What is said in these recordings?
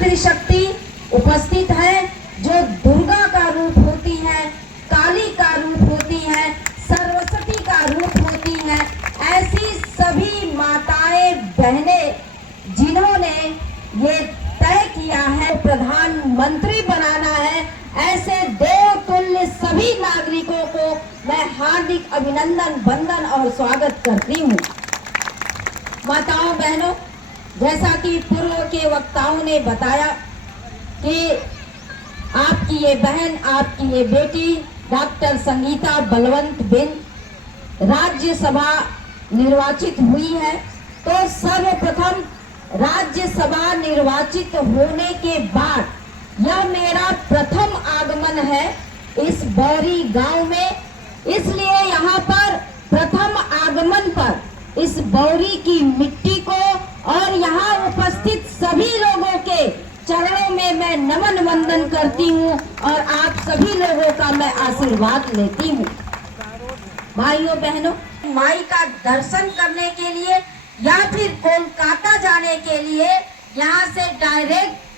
मातृशक्ति उपस्थित है, जो दुर्गा का रूप होती है, काली का रूप होती है, सरस्वती का रूप होती है। ऐसी सभी माताएं बहनें जिन्होंने ये तय किया है प्रधानमंत्री बनाना है, ऐसे देवतुल्य सभी नागरिकों को मैं हार्दिक अभिनंदन, वंदन और स्वागत करती हूँ। माताओं बहनों, जैसा कि पूर्व के वक्ताओं ने बताया कि आपकी ये बहन, आपकी ये बेटी डॉक्टर संगीता बलवंत बिन राज्यसभा निर्वाचित हुई है। तो सर्वप्रथम राज्यसभा निर्वाचित होने के बाद यह मेरा प्रथम आगमन है इस बौरी गांव में, इसलिए यहाँ पर प्रथम आगमन पर इस बौरी की मिट्टी को और यहाँ उपस्थित सभी लोगों के चरणों में मैं नमन वंदन करती हूँ और आप सभी लोगों का मैं आशीर्वाद लेती हूँ। भाइयों बहनों, माई का दर्शन करने के लिए या फिर कोलकाता जाने के लिए यहाँ से डायरेक्ट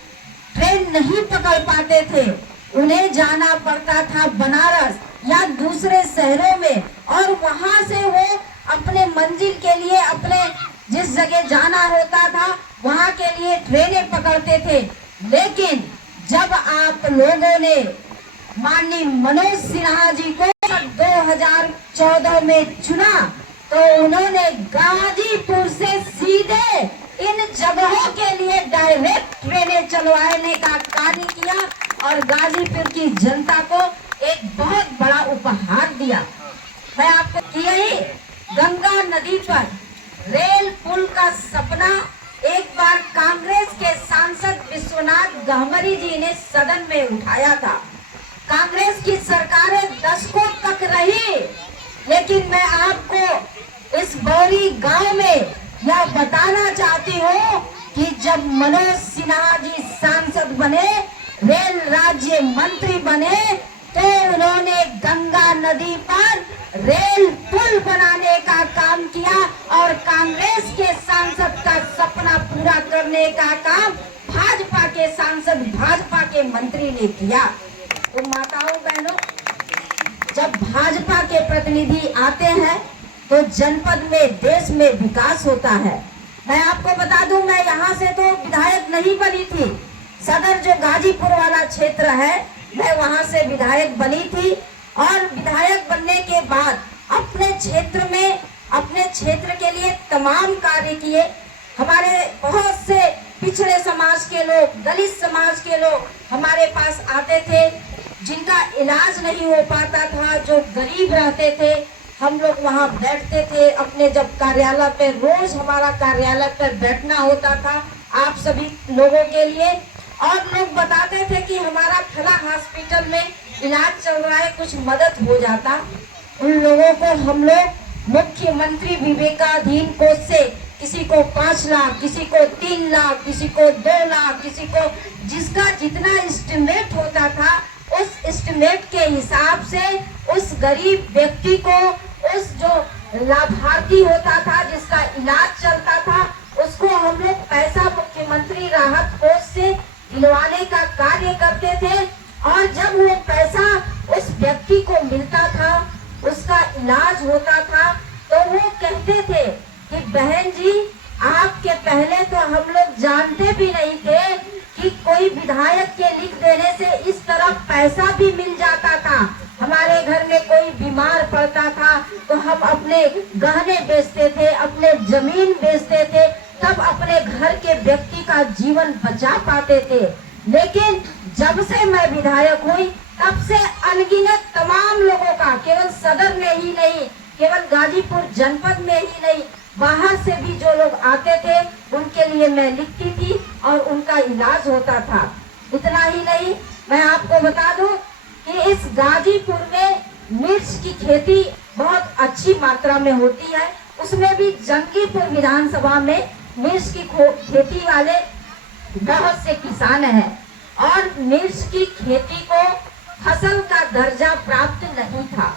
ट्रेन नहीं पकड़ पाते थे, उन्हें जाना पड़ता था बनारस या दूसरे शहरों में, और वहाँ से वो अपने मंजिल के लिए, अपने जिस जगह जाना होता था वहाँ के लिए ट्रेनें पकड़ते थे। लेकिन जब आप लोगों ने माननीय मनोज सिन्हा जी को 2014 में चुना तो उन्होंने गाजीपुर से सीधे इन जगहों के लिए डायरेक्ट ट्रेनें चलवाने का कार्य किया और गाजीपुर की जनता को एक बहुत बड़ा उपहार दिया। मैं आपको यही गंगा नदी पर रेल पुल का सपना एक बार कांग्रेस के सांसद विश्वनाथ गहमरी जी ने सदन में उठाया था। कांग्रेस की सरकारें दशकों तक रही, लेकिन मैं आपको इस बौरी गांव में यह बताना चाहती हूँ कि जब मनोज सिन्हा जी सांसद बने, रेल राज्य मंत्री बने, तो उन्होंने गंगा नदी पर रेल पुल बनाने का काम किया और कांग्रेस के सांसद का सपना पूरा करने का काम भाजपा के सांसद, भाजपा के मंत्री ने किया। तो माताओं बहनों, जब भाजपा के प्रतिनिधि आते हैं तो जनपद में, देश में विकास होता है। मैं आपको बता दूं, मैं यहाँ से तो विधायक नहीं बनी थी, सदर जो गाजीपुर वाला क्षेत्र है मैं वहाँ से विधायक बनी थी, और विधायक बनने के बाद अपने क्षेत्र में, अपने क्षेत्र के लिए तमाम कार्य किए। हमारे बहुत से पिछड़े समाज के लोग, दलित समाज के लोग हमारे पास आते थे, जिनका इलाज नहीं हो पाता था, जो गरीब रहते थे, हम लोग वहाँ बैठते थे अपने, जब कार्यालय पे, रोज हमारा कार्यालय पे बैठना होता था आप सभी लोगों के लिए, और लोग बताते थे कि हमारा फला हॉस्पिटल में इलाज चल रहा है, कुछ मदद हो जाता। उन लोगों को हम लोग मुख्यमंत्री विवेकाधीन कोष से किसी को 5 लाख, किसी को 3 लाख, किसी को 2 लाख, किसी को जिसका जितना एस्टिमेट होता था उस एस्टिमेट के हिसाब से उस गरीब व्यक्ति को, उस जो लाभार्थी होता था जिसका इलाज चलता था, उसको हम लोग पैसा मुख्यमंत्री राहत कोष से दिलवाने का कार्य करते थे। और जब वो पैसा उस व्यक्ति को मिलता था, उसका इलाज होता था, तो वो कहते थे कि बहन जी, आपके पहले तो हम लोग जानते भी नहीं थे कि कोई विधायक के लिख देने से इस तरह पैसा भी मिल जाता था। हमारे घर में कोई बीमार पड़ता था तो हम अपने गहने बेचते थे, अपने जमीन बेचते थे, तब अपने घर के व्यक्ति का जीवन बचा पाते थे। लेकिन जब से मैं विधायक हुई तब से अनगिनत तमाम लोगों का, केवल सदर में ही नहीं, केवल गाजीपुर जनपद में ही नहीं, बाहर से भी जो लोग आते थे उनके लिए मैं लिखती थी और उनका इलाज होता था। इतना ही नहीं, मैं आपको बता दूं कि इस गाजीपुर में मिर्च की खेती बहुत अच्छी मात्रा में होती है। उसमें भी जंगीपुर विधानसभा में मिर्च की खेती वाले बहुत से किसान हैं, और मिर्च की खेती को फसल का दर्जा प्राप्त नहीं था।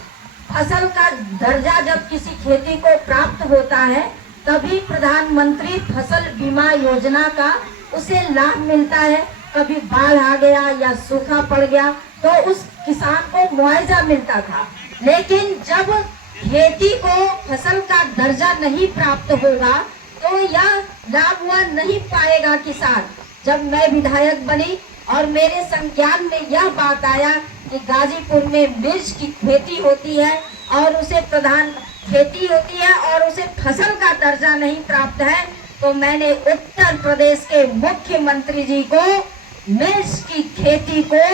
फसल का दर्जा जब किसी खेती को प्राप्त होता है तभी प्रधानमंत्री फसल बीमा योजना का उसे लाभ मिलता है। कभी बाढ़ आ गया या सूखा पड़ गया तो उस किसान को मुआवजा मिलता था। लेकिन जब खेती को फसल का दर्जा नहीं प्राप्त होगा तो यह लाभवान नहीं पाएगा किसान। जब मैं विधायक बनी और मेरे संज्ञान में यह बात आया कि गाजीपुर में मिर्च की खेती होती है और उसे प्रधान खेती होती है और उसे फसल का दर्जा नहीं प्राप्त है, तो मैंने उत्तर प्रदेश के मुख्यमंत्री जी को मिर्च की खेती को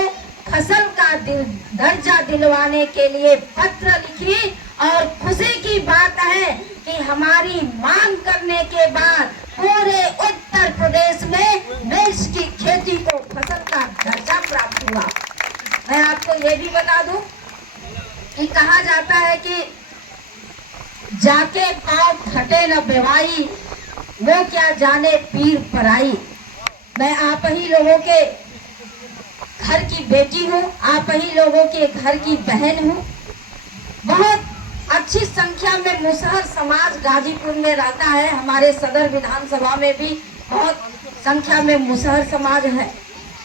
फसल का दर्जा दिलवाने के लिए पत्र लिखी। और खुशी की बात है कि हमारी मांग करने के बाद पूरे उत्तर प्रदेश में मिर्च की खेती को फसल का दर्जा प्राप्त हुआ। मैं आपको ये भी बता दूं कि कहा जाता है कि जाके पाँव फटे न बेवाई, वो क्या जाने पीर पराई। मैं आप ही लोगों के घर की बेटी हूँ, आप ही लोगों के घर की बहन हूँ। बहुत अच्छी संख्या में मुसहर समाज गाजीपुर में रहता है। हमारे सदर विधानसभा में भी बहुत संख्या में मुसहर समाज है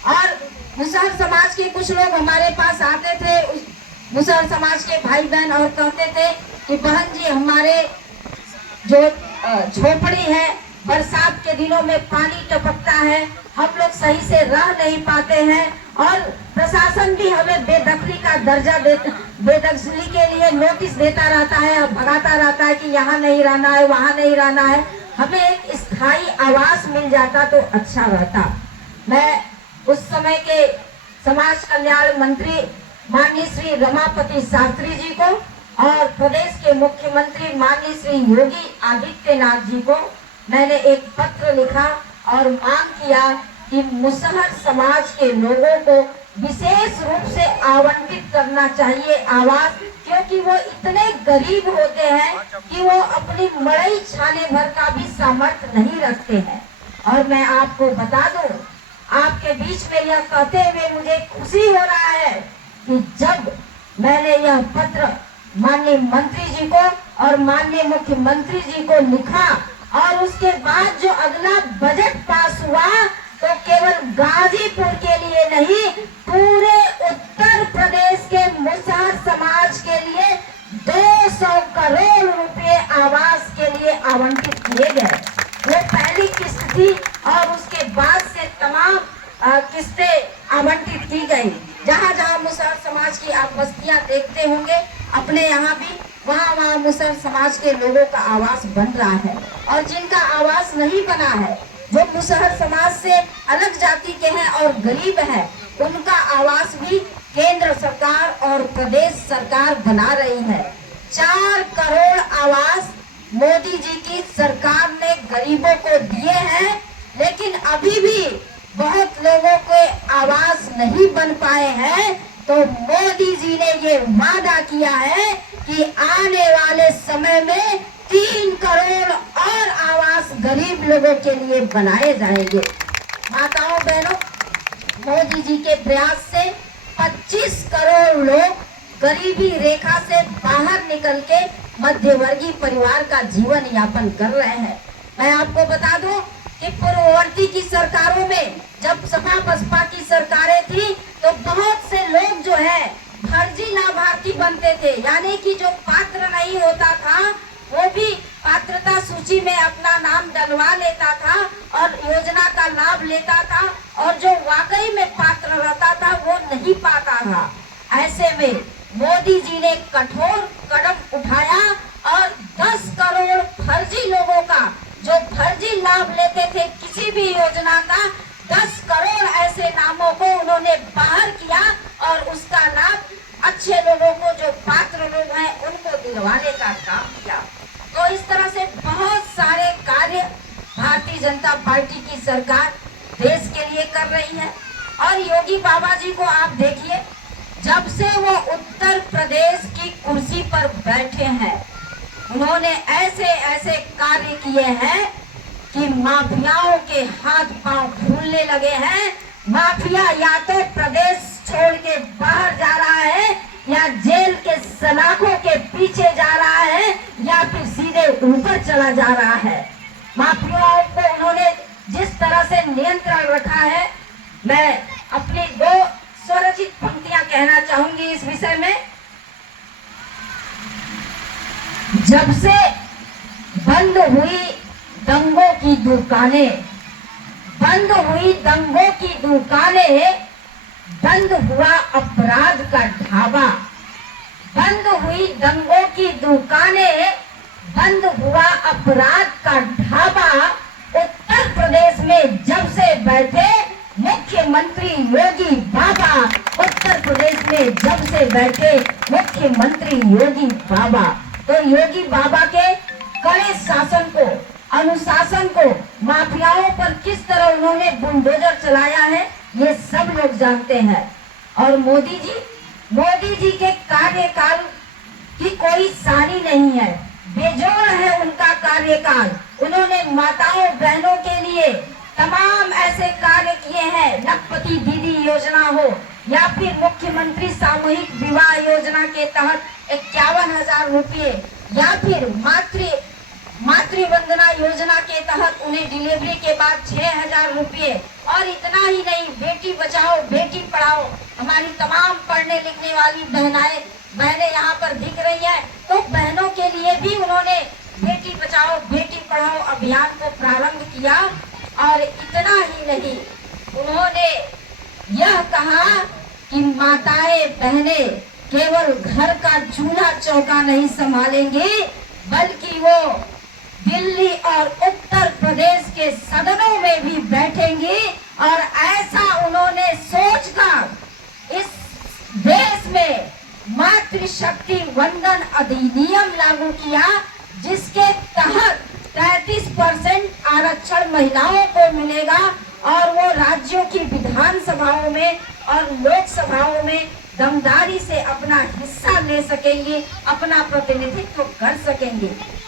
और मुसहर समाज के कुछ लोग हमारे पास आते थे, मुसहर समाज के भाई बहन, और कहते थे कि बहन जी हमारे जो झोपड़ी है बरसात के दिनों में पानी टपकता है, हम लोग सही से रह नहीं पाते हैं और प्रशासन भी हमें बेदखली का दर्जा बेदखली के लिए नोटिस देता रहता है और भगाता रहता है कि यहाँ नहीं रहना है, वहाँ नहीं रहना है। हमें एक स्थायी आवास मिल जाता तो अच्छा रहता। मैं उस समय के समाज कल्याण मंत्री माननीय श्री रमापति शास्त्री जी को और प्रदेश के मुख्यमंत्री माननीय श्री योगी आदित्यनाथ जी को मैंने एक पत्र लिखा और मांग किया कि मुसहर समाज के लोगों को विशेष रूप से आवंटित करना चाहिए आवास, क्योंकि वो इतने गरीब होते हैं कि वो अपनी मड़ई छाने भर का भी सामर्थ्य नहीं रखते हैं। और मैं आपको बता दूं, आपके बीच में यह कहते हुए मुझे खुशी हो रहा है कि जब मैंने यह पत्र माननीय मंत्री जी को और माननीय मुख्यमंत्री जी को लिखा और उसके बाद जो अगला बजट पास हुआ तो केवल गाजीपुर के लिए नहीं, पूरे उत्तर प्रदेश के मुसहर समाज के लिए 200 करोड़ रुपए आवास के लिए आवंटित किए गए। वो पहली किस्त थी और उसके बाद से तमाम किस्तें आवंटित की गई। जहाँ जहाँ मुसहर समाज की आप बस्तियां देखते होंगे अपने यहाँ भी, वहाँ मुसहर समाज के लोगों का आवास बन रहा है। और जिनका आवास नहीं बना है, जो मुसहर समाज से अलग जाति के हैं और गरीब हैं, उनका आवास भी केंद्र सरकार और प्रदेश सरकार बना रही है। 4 करोड़ आवास मोदी जी की सरकार ने गरीबों को दिए हैं, लेकिन अभी भी बहुत लोगों के आवास नहीं बन पाए हैं। तो मोदी जी ने ये वादा किया है कि आने वाले समय में 3 करोड़ और आवास गरीब लोगों के लिए बनाए जाएंगे। माताओं बहनों, मोदी जी के प्रयास से 25 करोड़ लोग गरीबी रेखा से बाहर निकल के मध्यवर्गीय परिवार का जीवन यापन कर रहे हैं। मैं आपको बता दूं कि पूर्ववर्ती की सरकारों में जब सपा बसपा की सरकारें थी तो बहुत से लोग जो है फर्जी लाभार्थी बनते थे, यानी कि जो पात्र नहीं होता था वो भी पात्रता सूची में अपना नाम डलवा लेता था और योजना का लाभ लेता था, और जो वाकई में पात्र रहता था वो नहीं पाता था। ऐसे में मोदी जी ने कठोर कदम उठाया और 10 करोड़ फर्जी लोगों का, जो फर्जी लाभ लेते थे किसी भी योजना का, 10 करोड़ ऐसे नामों को उन्होंने बाहर किया और उसका लाभ अच्छे लोगों को, जो पात्र लोग हैं, उनको दिलवाने का काम किया। तो इस तरह से बहुत सारे कार्य भारतीय जनता पार्टी की सरकार देश के लिए कर रही है। और योगी बाबा जी को आप देखिए, जब से वो उत्तर प्रदेश की कुर्सी पर बैठे हैं, उन्होंने ऐसे ऐसे कार्य किए हैं कि माफियाओं के हाथ पांव फूलने लगे हैं। माफिया या तो प्रदेश छोड़ के बाहर जा रहा है, या जेल के सलाखों के पीछे जा रहा है, या फिर सीधे ऊपर चला जा रहा है। माफियाओं को उन्होंने जिस तरह से नियंत्रण रखा है, मैं अपनी दो स्वरचित पंक्तियां कहना चाहूंगी इस विषय में। जब से बंद हुई दंगों की दुकानें, बंद हुई दंगों की दुकानें, बंद हुआ अपराध का ढाबा, बंद हुई दंगों की दुकानें, बंद हुआ अपराध का ढाबा। उत्तर प्रदेश में जब से बैठे मुख्यमंत्री योगी बाबा, उत्तर प्रदेश में जब से बैठे मुख्यमंत्री योगी बाबा, तो योगी बाबा के कड़े शासन को, अनुशासन को, माफियाओं पर किस तरह उन्होंने बुलडोजर चलाया है ये सब लोग जानते हैं। और मोदी जी के कार्यकाल की कोई सानी नहीं है, बेजोड़ है उनका कार्यकाल। उन्होंने माताओं बहनों के लिए तमाम ऐसे कार्य किए हैं, लखपति दीदी योजना हो या फिर मुख्यमंत्री सामूहिक विवाह योजना के तहत 51,000 रुपये, या फिर मातृ वंदना योजना के तहत उन्हें डिलीवरी के बाद 6,000 रुपये। और इतना ही नहीं, बेटी बचाओ बेटी पढ़ाओ, हमारी तमाम पढ़ने लिखने वाली बहनें यहाँ पर दिख रही हैं, तो बहनों के लिए भी उन्होंने बेटी बचाओ बेटी पढ़ाओ अभियान को प्रारंभ किया। और इतना ही नहीं, उन्होंने यह कहा कि माताएं बहनें केवल घर का चूल्हा चौका नहीं संभालेंगी, बल्कि वो दिल्ली और उत्तर प्रदेश के सदनों में भी बैठेंगी। और ऐसा उन्होंने सोचकर इस देश में मातृशक्ति वंदन अधिनियम लागू किया, जिसके तहत 33% आरक्षण महिलाओं को मिलेगा और वो राज्यों की विधानसभाओं में और लोकसभाओं में दमदारी से अपना हिस्सा ले सकेंगे, अपना प्रतिनिधित्व कर सकेंगे।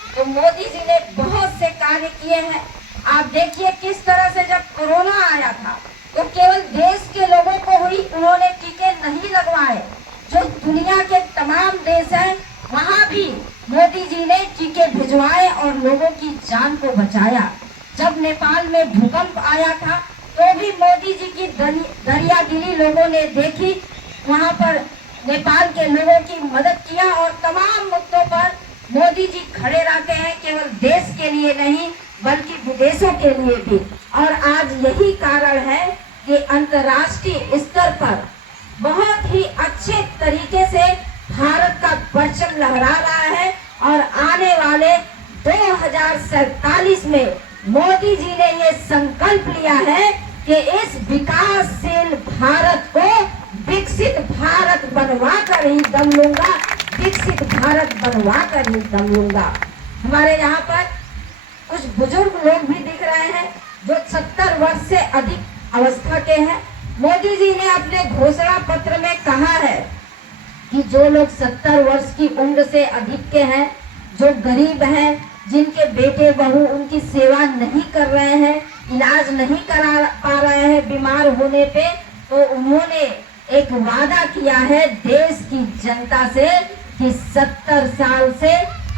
तो मोदी जी ने बहुत से कार्य किए हैं। आप देखिए किस तरह से जब कोरोना आया था तो केवल देश के लोगों को हुई, उन्होंने टीके नहीं लगवाए। जो दुनिया के तमाम देश हैं वहाँ भी मोदी जी ने टीके भिजवाए और लोगों की जान को बचाया। जब नेपाल में भूकंप आया था तो भी मोदी जी की दरिया दिली लोगों ने देखी, वहाँ पर नेपाल के लोगों की मदद किया। और तमाम मुद्दों पर मोदी जी खड़े रहते हैं, केवल देश के लिए नहीं बल्कि विदेशों के लिए भी। और आज यही कारण है कि अंतर्राष्ट्रीय स्तर पर बहुत ही अच्छे तरीके से भारत का परचम लहरा रहा है। और आने वाले 2047 में मोदी जी ने ये संकल्प लिया है कि इस विकासशील भारत को विकसित भारत बनवा कर ही दम लूंगा, विकसित भारत बनवा कर ही दम लूंगा। हमारे यहाँ पर कुछ बुजुर्ग लोग भी दिख रहे हैं जो 70 वर्ष से अधिक अवस्था के हैं। मोदी जी ने अपने घोषणा पत्र में कहा है कि जो लोग 70 वर्ष की उम्र से अधिक के हैं, जो गरीब हैं, जिनके बेटे बहू उनकी सेवा नहीं कर रहे हैं, इलाज नहीं करा पा रहे हैं बीमार होने पे, तो उन्होंने एक वादा किया है देश की जनता से कि 70 साल से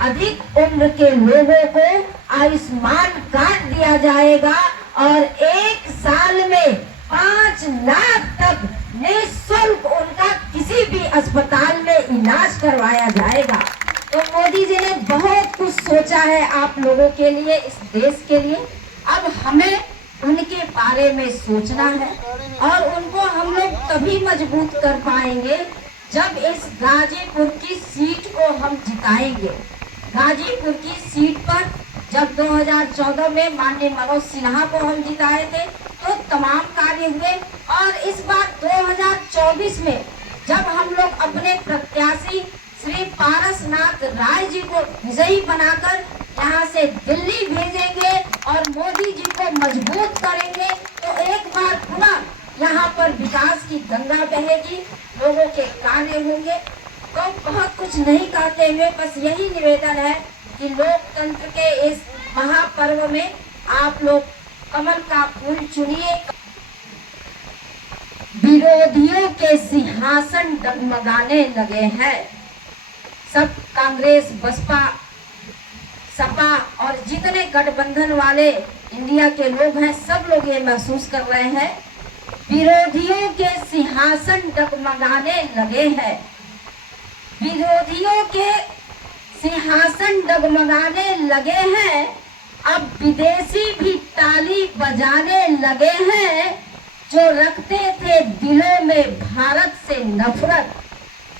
अधिक उम्र के लोगों को आयुष्मान कार्ड दिया जाएगा और 1 साल में 5 लाख तक निःशुल्क उनका किसी भी अस्पताल में इलाज करवाया जाएगा। तो मोदी जी ने बहुत कुछ सोचा है आप लोगों के लिए, इस देश के लिए। अब हमें उनके बारे में सोचना है और उनको हम लोग तभी मजबूत कर पाएंगे जब इस गाजीपुर की सीट को हम जिताएंगे। गाजीपुर की सीट पर जब 2014 में माननीय मनोज सिन्हा को हम जिताए थे तो तमाम कार्य हुए। और इस बार 2024 में जब हम लोग अपने प्रत्याशी श्री पारसनाथ राय जी को विजयी बनाकर यहाँ से दिल्ली भेजेंगे और मोदी जी को मजबूत करेंगे, तो एक बार पुनः यहाँ पर विकास की गंगा बहेगी, लोगों के कार्य होंगे। तो बहुत कुछ नहीं कहते हुए बस यही निवेदन है कि लोकतंत्र के इस महापर्व में आप लोग कमल का फूल चुनिए। विरोधियों के सिंहासन डगमगाने लगे हैं। सब कांग्रेस, बसपा, सपा और जितने गठबंधन वाले इंडिया के लोग हैं, सब लोग ये महसूस कर रहे हैं विरोधियों के सिंहासन डगमगाने लगे हैं। विरोधियों के सिंहासन डगमगाने लगे हैं। अब विदेशी भी ताली बजाने लगे हैं। जो रखते थे दिलों में भारत से नफरत,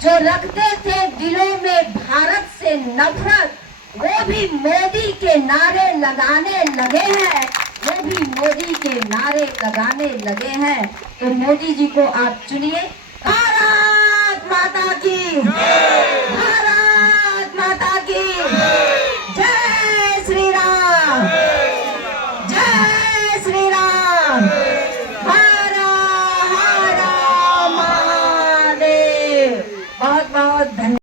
जो रखते थे दिलों में भारत से नफरत, वो भी मोदी के नारे लगाने लगे हैं। वो भी मोदी के नारे लगाने लगे हैं। तो मोदी जी को आप चुनिए। भारत माता की।